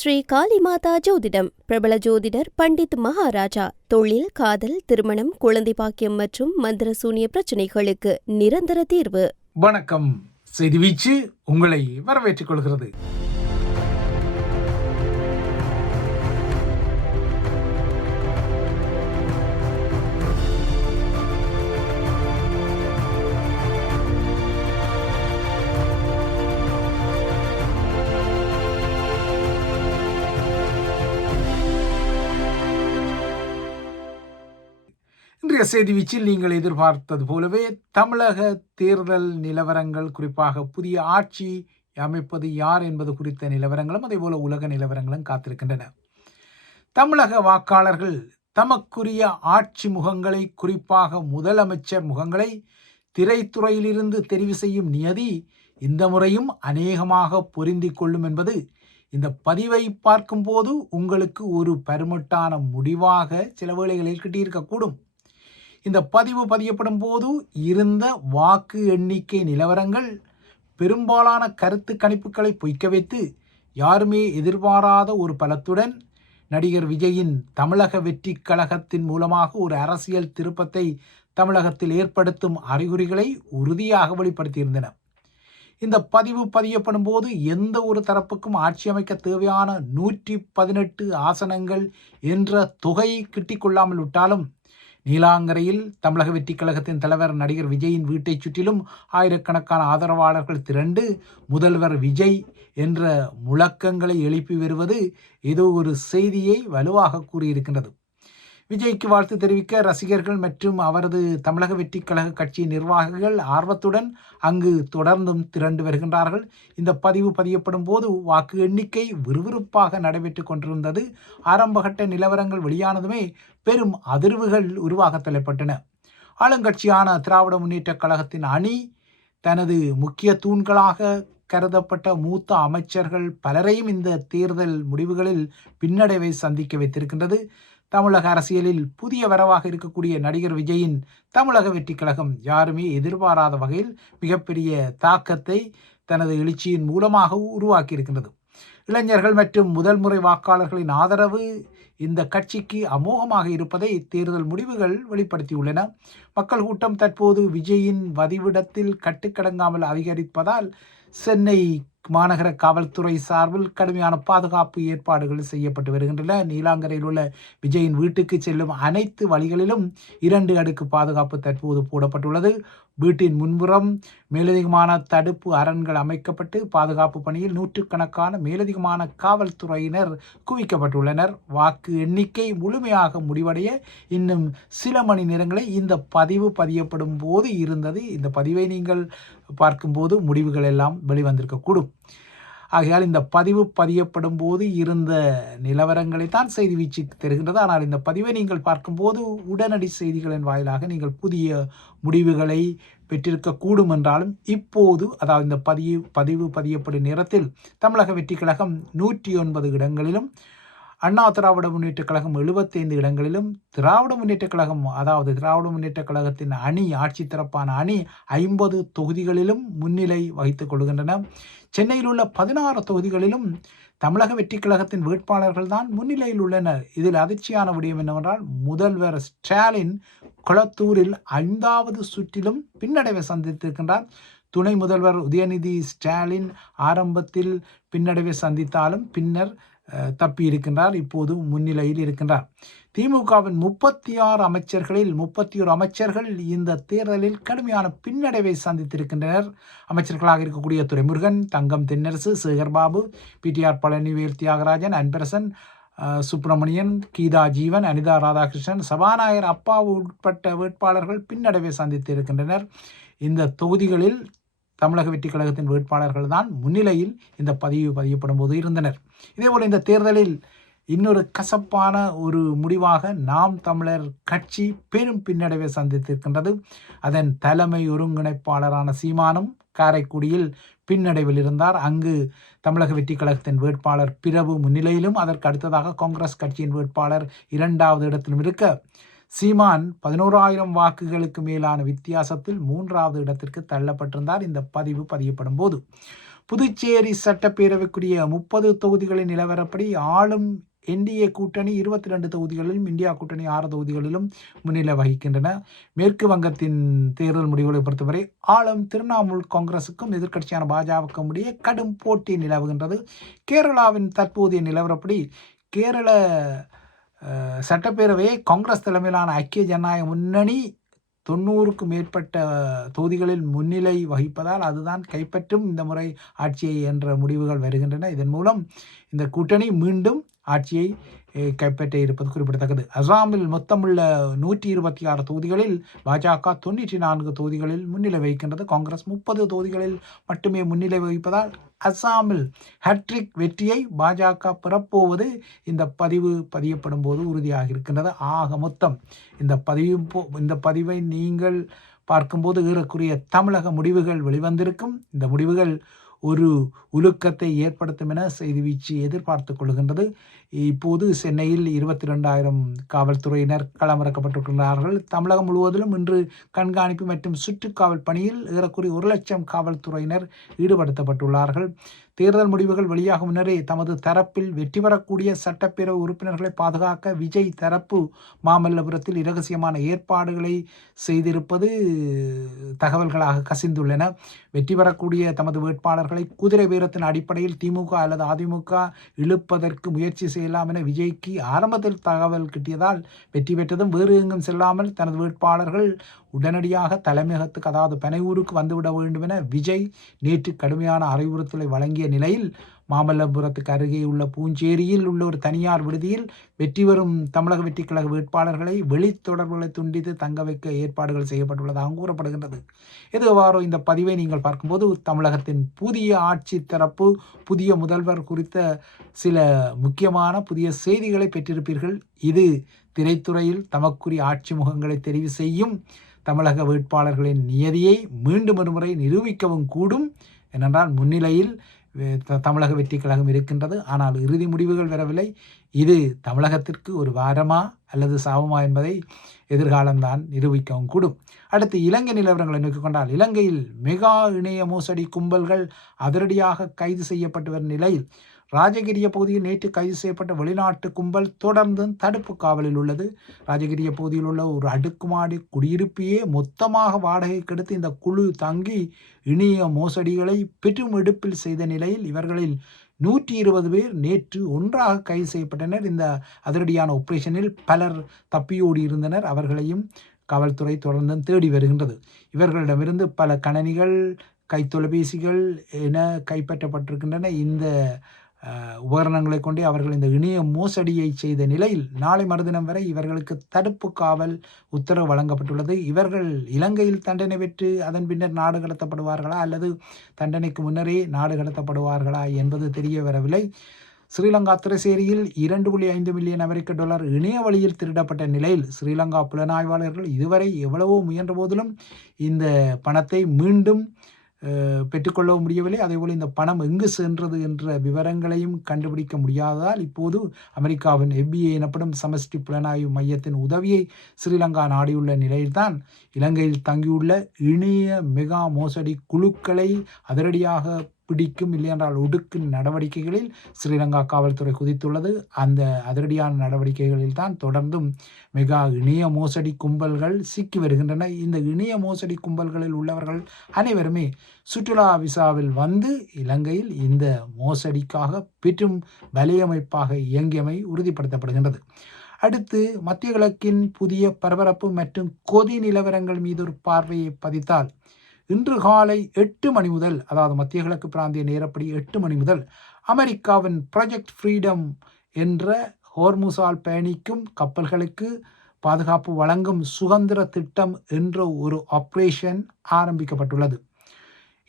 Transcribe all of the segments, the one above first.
ஸ்ரீ காளிமாதா ஜோதிடம். பிரபல ஜோதிடர் பண்டித் மகாராஜா. தொழில், காதல், திருமணம், குழந்தை பாக்கியம் மற்றும் மந்திர சூனிய பிரச்சனைகளுக்கு நிரந்தர தீர்வு. வணக்கம். செய்தி வீச்சு உங்களை வரவேற்றுக் கொள்கிறது. இன்றைய செய்தி வீச்சில் நீங்கள் எதிர்பார்த்தது போலவே தமிழக தேர்தல் நிலவரங்கள், குறிப்பாக புதிய ஆட்சி அமைப்பது யார் என்பது குறித்த நிலவரங்களும் அதேபோல உலக நிலவரங்களும் காத்திருக்கின்றன. தமிழக வாக்காளர்கள் தமக்குரிய ஆட்சி முகங்களை, குறிப்பாக முதலமைச்சர் முகங்களை திரைத்துறையிலிருந்து தெரிவு செய்யும் நியதி இந்த முறையும் அநேகமாக பொருந்திக் கொள்ளும் என்பது இந்த பதிவை பார்க்கும்போது உங்களுக்கு ஒரு பருமட்டான முடிவாக சில வேளைகளில் கிட்டியிருக்கக்கூடும். இந்த பதிவு பதியப்படும் போது இருந்த வாக்கு எண்ணிக்கை நிலவரங்கள் பெரும்பாலான கருத்து கணிப்புகளை பொய்க்க வைத்து யாருமே எதிர்பாராத ஒரு பலத்துடன் நடிகர் விஜயின் தமிழக வெற்றி கழகத்தின் மூலமாக ஒரு அரசியல் திருப்பத்தை தமிழகத்தில் ஏற்படுத்தும் அறிகுறிகளை உறுதியாக வெளிப்படுத்தியிருந்தன. இந்த பதிவு பதியப்படும் போது எந்த ஒரு தரப்புக்கும் ஆட்சி அமைக்க தேவையான 118 ஆசனங்கள் என்ற தொகை கிட்டிக்கொள்ளாமல் விட்டாலும் நீலாங்கரையில் தமிழக வெற்றி கழகத்தின் தலைவர் நடிகர் விஜயின் வீட்டை சுற்றிலும் ஆயிரக்கணக்கான ஆதரவாளர்கள் திரண்டு முதல்வர் விஜய் என்ற முழக்கங்களை எழுப்பி வருவது ஏதோ ஒரு செய்தியை வலுவாக கூறியிருக்கின்றது. விஜய்க்கு வாழ்த்து தெரிவிக்க ரசிகர்கள் மற்றும் அவரது தமிழக வெற்றி கழக கட்சியின் நிர்வாகிகள் ஆர்வத்துடன் அங்கு தொடர்ந்தும் திரண்டு வருகின்றார்கள். இந்த பதிவு பதியப்படும் போது வாக்கு எண்ணிக்கை விறுவிறுப்பாக நடைபெற்று கொண்டிருந்தது. ஆரம்பகட்ட நிலவரங்கள் வெளியானதுமே பெரும் அதிர்வுகள் உருவாக தலைப்பட்டன. ஆளுங்கட்சியான திராவிட முன்னேற்ற கழகத்தின் அணி தனது முக்கிய தூண்களாக கருதப்பட்ட மூத்த அமைச்சர்கள் பலரையும் இந்த தேர்தல் முடிவுகளில் பின்னடைவை சந்திக்க வைத்திருக்கின்றது. தமிழக அரசியலில் புதிய வரவாக இருக்கக்கூடிய நடிகர் விஜயின் தமிழக வெற்றி கழகம் யாருமே எதிர்பாராத வகையில் மிகப்பெரிய தாக்கத்தை தனது எழுச்சியின் மூலமாக உருவாக்கி இருக்கின்றது. இளைஞர்கள் மற்றும் முதல் முறை வாக்காளர்களின் ஆதரவு இந்த கட்சிக்கு அமோகமாக இருப்பதை தேர்தல் முடிவுகள் வெளிப்படுத்தியுள்ளன. மக்கள் கூட்டம் தற்போது விஜயின் வதிவிடத்தில் கட்டுக்கடங்காமல் அதிகரிப்பதால் சென்னை மாநகர காவல்துறை சார்பில் கடுமையான பாதுகாப்பு ஏற்பாடுகள் செய்யப்பட்டு வருகின்றன. நீலாங்கரையில் உள்ள விஜயின் வீட்டுக்கு செல்லும் அனைத்து வழிகளிலும் 2 அடுக்கு பாதுகாப்பு தற்போது போடப்பட்டுள்ளது. வீட்டின் முன்புறம் மேலதிகமான தடுப்பு அரண்கள் அமைக்கப்பட்டு பாதுகாப்பு பணியில் நூற்றுக்கணக்கான மேலதிகமான காவல்துறையினர் குவிக்கப்பட்டுள்ளனர். வாக்கு எண்ணிக்கை முழுமையாக முடிவடைய இன்னும் சில மணி நேரங்களே இந்த பதிவு பதியப்படும் போது இருந்தது. இந்த பதிவை நீங்கள் பார்க்கும்போது முடிவுகள் எல்லாம் வெளிவந்திருக்கக்கூடும். ஆகையால் இந்த பதிவு பதியப்படும் போது இருந்த நிலவரங்களை தான் செய்தி வீச்சு தருகின்றது. ஆனால் இந்த பதிவை நீங்கள் பார்க்கும்போது உடனடி செய்திகளின் வாயிலாக நீங்கள் புதிய முடிவுகளை பெற்றிருக்கக்கூடும் என்றாலும் இப்போது, அதாவது இந்த பதிவு பதியப்படும் நேரத்தில் தமிழக வெற்றி கழகம் 109 இடங்களிலும், அண்ணா திராவிட முன்னேற்ற கழகம் 75 இடங்களிலும், திராவிட முன்னேற்ற கழகம், அதாவது திராவிட முன்னேற்ற கழகத்தின் அணி, ஆட்சி தரப்பான அணி 50 தொகுதிகளிலும் முன்னிலை வகித்துக் கொள்கின்றன. சென்னையில் உள்ள 16 தொகுதிகளிலும் தமிழக வெற்றி கழகத்தின் வேட்பாளர்கள் தான் முன்னிலையில் உள்ளனர். இதில் அதிர்ச்சியான விடயம் என்னவென்றால், முதல்வர் ஸ்டாலின் கொளத்தூரில் 5வது சுற்றிலும் பின்னடைவை சந்தித்திருக்கின்றார். துணை முதல்வர் உதயநிதி ஸ்டாலின் ஆரம்பத்தில் பின்னடைவை சந்தித்தாலும் பின்னர் தப்பி இருக்கின்றார். இப்போது முன்னிலையில் இருக்கின்றார். திமுகவின் 36 அமைச்சர்களில் 31 அமைச்சர்கள் இந்த தேர்தலில் கடுமையான பின்னடைவை சந்தித்திருக்கின்றனர். அமைச்சர்களாக இருக்கக்கூடிய துரைமுருகன், தங்கம் தென்னரசு, சேகர்பாபு, பிடிஆர் பழனிவேல் தியாகராஜன், அன்பரசன், சுப்பிரமணியன், கீதா ஜீவன், அனிதா ராதாகிருஷ்ணன், சபாநாயகர் அப்பாவு உட்பட்ட வேட்பாளர்கள் பின்னடைவை சந்தித்திருக்கின்றனர். இந்த தொகுதிகளில் தமிழக வெற்றி கழகத்தின் வேட்பாளர்கள் தான் முன்னிலையில் இந்த பதியப்படும் போது இருந்தனர். இதேபோல் இந்த தேர்தலில் இன்னொரு கசப்பான ஒரு முடிவாக நாம் தமிழர் கட்சி பெரும் பின்னடைவை சந்தித்திருக்கின்றது. அதன் தலைமை ஒருங்கிணைப்பாளரான சீமானும் காரைக்குடியில் பின்னடைவில் இருந்தார். அங்கு தமிழக வெற்றி கழகத்தின் வேட்பாளர் பிரபு முன்னிலையிலும், அதற்கு அடுத்ததாக காங்கிரஸ் கட்சியின் வேட்பாளர் 2வது இடத்திலும் இருக்க, சீமான் 11,000 வாக்குகளுக்கு மேலான வித்தியாசத்தில் 3வது இடத்திற்கு தள்ளப்பட்டிருந்தார். இந்த பதிவு பதியப்படும் போது புதுச்சேரி சட்டப்பேரவைக்குரிய 30 தொகுதிகளின் நிலவரப்படி ஆளும் என்டிஏ கூட்டணி 22 தொகுதிகளிலும், இந்தியா கூட்டணி 6 தொகுதிகளிலும் முன்னிலை வகிக்கின்றன. மேற்கு வங்கத்தின் தேர்தல் முடிவுகளை பொறுத்தவரை ஆளும் திரிணாமுல் காங்கிரசுக்கும் எதிர்க்கட்சியான பாஜகவுக்கும் இடையே கடும் போட்டி நிலவுகின்றது. கேரளாவின் தற்போதைய நிலவரப்படி கேரள சட்டப்பேரவையை காங்கிரஸ் தலைமையிலான ஐக்கிய ஜனநாயக முன்னணி 90க்கும் மேற்பட்ட தொகுதிகளில் முன்னிலை வகிப்பதால் அதுதான் கைப்பற்றும் இந்த முறை ஆட்சியை என்ற முடிவுகள் வருகின்றன. இதன் மூலம் இந்த கூட்டணி மீண்டும் ஆட்சியை கைப்பற்ற இருப்பது குறிப்பிடத்தக்கது. அசாமில் மொத்தமுள்ள 126 தொகுதிகளில் பாஜக 94 தொகுதிகளில் முன்னிலை வகிக்கின்றது. காங்கிரஸ் 30 தொகுதிகளில் மட்டுமே முன்னிலை வகிப்பதால் அசாமில் ஹேட்ரிக் வெற்றியை பாஜக பெறப்போவது இந்த பதியப்படும் போது உறுதியாக இருக்கின்றது. ஆக மொத்தம் இந்த பதிவை நீங்கள் பார்க்கும்போது ஏறக்குறைய தமிழக முடிவுகள் வெளிவந்திருக்கும். இந்த முடிவுகள் ஒரு உலுக்கத்தை ஏற்படுத்தும் என செய்தி வீச்சு எதிர்பார்த்து கொள்கின்றது. இப்போது சென்னையில் 22,000 காவல்துறையினர் களமிறக்கப்பட்டிருக்கிறார்கள். தமிழகம் முழுவதிலும் இன்று கண்காணிப்பு மற்றும் சுற்றுக்காவல் பணியில் ஏறக்குறைய 1,00,000 காவல்துறையினர் ஈடுபடுத்தப்பட்டுள்ளார்கள். தேர்தல் முடிவுகள் வெளியாக முன்னரே தமது தரப்பில் வெற்றி பெறக்கூடிய சட்டப்பேரவை உறுப்பினர்களை பாதுகாக்க விஜய் தரப்பு மாமல்லபுரத்தில் இரகசியமான ஏற்பாடுகளை செய்திருப்பது தகவல்களாக கசிந்துள்ளன. வெற்றி பெறக்கூடிய தமது வேட்பாளர்களை குதிரை வீரத்தின் அடிப்படையில் திமுக அல்லது அதிமுக இழுப்பதற்கு முயற்சி செய்யலாம் என விஜய்க்கு ஆரம்பத்தில் தகவல் கிட்டியதால் வெற்றி பெற்றதும் வேறு எங்கும் செல்லாமல் தனது வேட்பாளர்கள் உடனடியாக தலைமையகத்துக்கு, அதாவது பனையூருக்கு வந்துவிட வேண்டும் என விஜய் நேற்று கடுமையான அறிவுறுத்தலை வழங்கிய நிலையில் மாமல்லபுரத்துக்கு அருகே உள்ள பூஞ்சேரியில் உள்ள ஒரு தனியார் விடுதியில் வெற்றி பெறும் தமிழக வெற்றி கழக வேட்பாளர்களை வெளித்தொடர்புகளை துண்டித்து தங்க வைக்க ஏற்பாடுகள் செய்யப்பட்டுள்ளதாக கூறப்படுகின்றது. எதுவாறோ இந்த பதிவை நீங்கள் பார்க்கும்போது தமிழகத்தின் புதிய ஆட்சி தரப்பு, புதிய முதல்வர் குறித்த சில முக்கியமான புதிய செய்திகளை பெற்றிருப்பீர்கள். இது திரைத்துறையில் தமக்குரிய ஆட்சி முகங்களை தெரிவு செய்யும் தமிழக வேட்பாளர்களின் நியதியை மீண்டும் ஒருமுறை நிரூபிக்கவும் கூடும். ஏனென்றால் முன்னிலையில் தமிழக வெற்றி கழகம் இருக்கின்றது. ஆனால் இறுதி முடிவுகள் வரவில்லை. இது தமிழகத்திற்கு ஒரு வாரமா அல்லது சாபமா என்பதை எதிர்காலம்தான் நிரூபிக்கவும் கூடும். அடுத்து இலங்கை நிலவரங்களை நோக்கிக் கொண்டால், இலங்கையில் மெகா இணைய மோசடி கும்பல்கள் அதிரடியாக கைது செய்யப்பட்டு வரும் நிலையில் ராஜகிரிய பகுதியில் நேற்று கைது செய்யப்பட்ட வெளிநாட்டு கும்பல் தொடர்ந்து தடுப்பு காவலில் உள்ளது. ராஜகிரிய பகுதியில் உள்ள ஒரு அடுக்குமாடி குடியிருப்பையே மொத்தமாக வாடகைக்கு எடுத்து இந்த குழு தங்கி இணைய மோசடிகளை பெரும் எடுப்பில் செய்த நிலையில் இவர்களில் 120 பேர் நேற்று ஒன்றாக கைது செய்யப்பட்டனர். இந்த அதிரடியான ஆபரேஷனில் பலர் தப்பியோடி இருந்தனர். அவர்களையும் காவல்துறை தொடர்ந்து தேடி வருகின்றது. இவர்களிடமிருந்து பல கணனிகள், கைத்தொலைபேசிகள் என கைப்பற்றப்பட்டிருக்கின்றன. இந்த உபகரணங்களை கொண்டே அவர்கள் இந்த இணைய மோசடியை செய்த நிலையில் நாளை மறுதினம் வரை இவர்களுக்கு தடுப்பு காவல் உத்தரவு வழங்கப்பட்டுள்ளது. இவர்கள் இலங்கையில் தண்டனை பெற்று அதன் பின்னர் நாடு கடத்தப்படுவார்களா அல்லது தண்டனைக்கு முன்னரே நாடு கடத்தப்படுவார்களா என்பது தெரிய வரவில்லை. ஸ்ரீலங்கா திரைசேரியில் 2.5 மில்லியன் அமெரிக்க டாலர் இணைய வழியில் திருடப்பட்ட நிலையில் ஸ்ரீலங்கா புலனாய்வாளர்கள் இதுவரை எவ்வளவோ முயன்ற போதிலும் இந்த பணத்தை மீண்டும் பெற்றுக்கொள்ள முடியவில்லை. அதேபோல் இந்த பணம் எங்கு சென்றது என்ற விவரங்களையும் கண்டுபிடிக்க முடியாததால் இப்போது அமெரிக்காவின் FBI எனப்படும் சமஷ்டி புலனாய்வு மையத்தின் உதவியை ஸ்ரீலங்கா நாடியுள்ள நிலையில்தான் இலங்கையில் தங்கியுள்ள இணைய மெகா மோசடி குழுக்களை அதிரடியாக பிடிக்கும், இல்லையென்றால் ஒடுக்கும் நடவடிக்கைகளில் ஸ்ரீலங்கா காவல்துறை குதித்துள்ளது. அந்த அதிரடியான நடவடிக்கைகளில் தான் தொடர்ந்தும் மெகா இணைய மோசடி கும்பல்கள் சிக்கி வருகின்றன. இந்த இணைய மோசடி கும்பல்களில் உள்ளவர்கள் அனைவருமே சுற்றுலா விசாவில் வந்து இலங்கையில் இந்த மோசடிக்காக பெரும் வலையமைப்பாக இயங்கியமை உறுதிப்படுத்தப்படுகின்றது. அடுத்து மத்திய கிழக்கின் புதிய பரபரப்பு மற்றும் கொதி நிலவரங்கள் மீது ஒரு பார்வையை பதித்தால், இன்று காலை 8 மணி முதல், அதாவது மத்திய கிழக்கு பிராந்திய நேரப்படி 8 மணி முதல் அமெரிக்காவின் ப்ராஜெக்ட் ஃப்ரீடம் என்ற ஹோர்முஸால் பயணிக்கும் கப்பல்களுக்கு பாதுகாப்பு வழங்கும் சுதந்திர திட்டம் என்ற ஒரு ஆபரேஷன் ஆரம்பிக்கப்பட்டுள்ளது.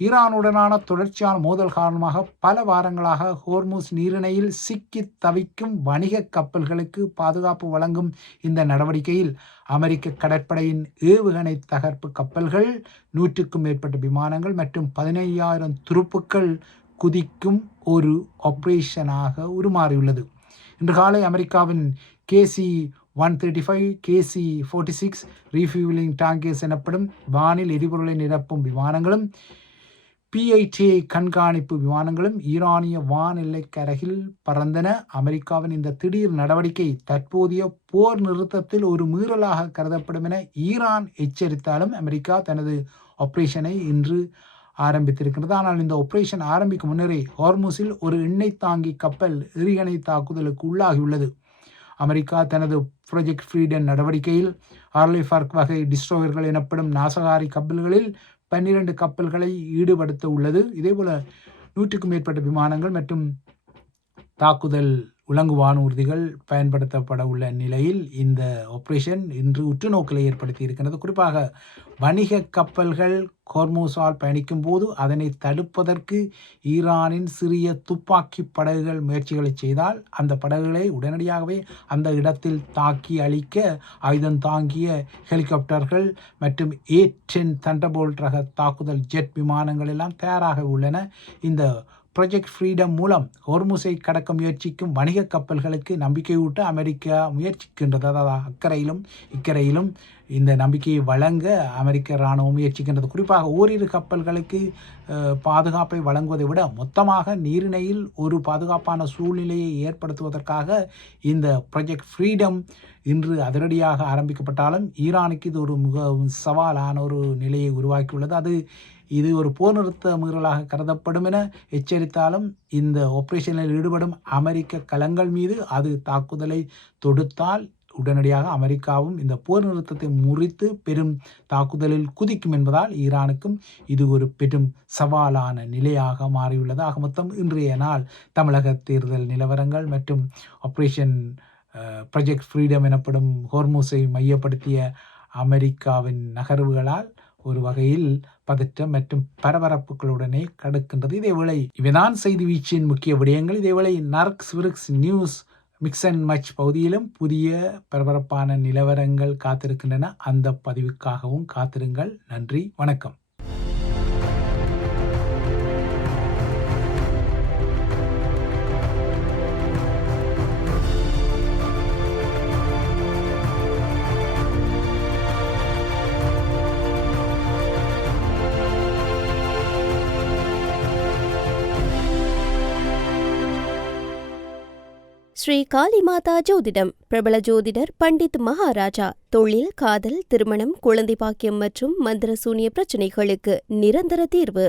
ஈரானுடனான தொடர்ச்சியான மோதல் காரணமாக பல வாரங்களாக ஹோர்முஸ் நீரிணையில் சிக்கி தவிக்கும் வணிக கப்பல்களுக்கு பாதுகாப்பு வழங்கும் இந்த நடவடிக்கையில் அமெரிக்க கடற்படையின் ஏவுகணை தகர்ப்பு கப்பல்கள், 100க்கும் மேற்பட்ட விமானங்கள் மற்றும் 15,000 துருப்புக்கள் குதிக்கும் ஒரு ஆபரேஷனாக உருமாறியுள்ளது. இன்று காலை அமெரிக்காவின் KC-135, KC-46 ரீஃபியூலிங் டாங்கர்ஸ் எனப்படும் வானில் எரிபொருளை நிரப்பும் விமானங்களும் PITA கண்காணிப்பு விமானங்களும் ஈரானிய வான் எல்லைக்கு அருகில் பறந்தன. அமெரிக்காவின் இந்த திடீர் நடவடிக்கை தற்போதைய போர் நிறுத்தத்தில் ஒரு மீறலாக கருதப்படும் என ஈரான் எச்சரித்தாலும் அமெரிக்கா தனது ஆபரேஷனை இன்று ஆரம்பித்திருக்கிறது. ஆனால் இந்த ஆபரேஷன் ஆரம்பிக்கும் முன்னரே ஹார்முஸில் ஒரு எண்ணெய் தாங்கி கப்பல் எறிகணை தாக்குதலுக்கு உள்ளாகியுள்ளது. அமெரிக்கா தனது ப்ராஜெக்ட் ஃப்ரீடம் நடவடிக்கையில் ஆர்லிஃபர்க் வகை டிஸ்ட்ரோயர்கள் எனப்படும் நாசகாரி கப்பல்களில் 12 கப்பல்களை ஈடுபடுத்த உள்ளது. இதேபோல 100க்கும் மேற்பட்ட விமானங்கள் மற்றும் தாக்குதல் உலங்கு வானூர்திகள் பயன்படுத்தப்பட உள்ள நிலையில் இந்த ஆபரேஷன் இன்று உற்றுநோக்கலை ஏற்படுத்தி இருக்கிறது. குறிப்பாக வணிக கப்பல்கள் ஹோர்முஸால் பயணிக்கும் போது அதனை தடுப்பதற்கு ஈரானின் சிறிய துப்பாக்கி படகுகள் முயற்சிகளை செய்தால் அந்த படகுகளை உடனடியாகவே அந்த இடத்தில் தாக்கி அழிக்க ஆயுதம் தாங்கிய ஹெலிகாப்டர்கள் மற்றும் A-10 தண்டர்போல்ட் ரக தாக்குதல் ஜெட் விமானங்கள் எல்லாம் தயாராக உள்ளன. இந்த ப்ராஜெக்ட் ஃப்ரீடம் மூலம் ஹோர்முஸை கடக்க முயற்சிக்கும் வணிக கப்பல்களுக்கு நம்பிக்கையூட்ட அமெரிக்கா முயற்சிக்கின்றது. அதாவது அக்கறையிலும் இக்கரையிலும் இந்த நம்பிக்கையை வழங்க அமெரிக்க இராணுவம் முயற்சிக்கின்றது. குறிப்பாக ஓரிரு கப்பல்களுக்கு பாதுகாப்பை வழங்குவதை விட மொத்தமாக நீரிணையில் ஒரு பாதுகாப்பான சூழ்நிலையை ஏற்படுத்துவதற்காக இந்த ப்ராஜெக்ட் ஃப்ரீடம் இன்று அதிரடியாக ஆரம்பிக்கப்பட்டாலும் ஈரானுக்கு இது ஒரு மிக சவாலான ஒரு நிலையை உருவாக்கியுள்ளது. இது ஒரு போர் நிறுத்த மீறலாக கருதப்படும் என எச்சரித்தாலும் இந்த ஆபரேஷனில் ஈடுபடும் அமெரிக்க கலங்கள் மீது அது தாக்குதலை தொடுத்தால் உடனடியாக அமெரிக்காவும் இந்த போர் நிறுத்தத்தை முறித்து பெரும் தாக்குதலில் குதிக்கும் என்பதால் ஈரானுக்கும் இது ஒரு பெரும் சவாலான நிலையாக மாறியுள்ளது. ஆக மொத்தம் இன்றைய நாள் தமிழக தேர்தல் நிலவரங்கள் மற்றும் ஆபரேஷன் ப்ராஜெக்ட் ஃப்ரீடம் எனப்படும் ஹோர்முஸை மையப்படுத்திய அமெரிக்காவின் நகர்வுகளால் ஒரு வகையில் பதற்றம் மற்றும் பரபரப்புகளுடனே கடக்கின்றது. இதேவேளை இவைதான் செய்தி வீச்சின் முக்கிய விடயங்கள். இதேவேளை நர்க்ஸ் விரிக்ஸ் நியூஸ் மிக்ஸ் அண்ட் மச் பகுதியிலும் புதிய பரபரப்பான நிலவரங்கள் காத்திருக்கின்றன. அந்த பதிவுக்காகவும் காத்திருங்கள். நன்றி, வணக்கம். ஸ்ரீ காளிமாதா ஜோதிடம் பிரபல ஜோதிடர் பண்டித் மகாராஜா. தொழில், காதல், திருமணம், குழந்தை பாக்கியம் மற்றும் மந்திர சூனிய பிரச்சினைகளுக்கு நிரந்தர தீர்வு.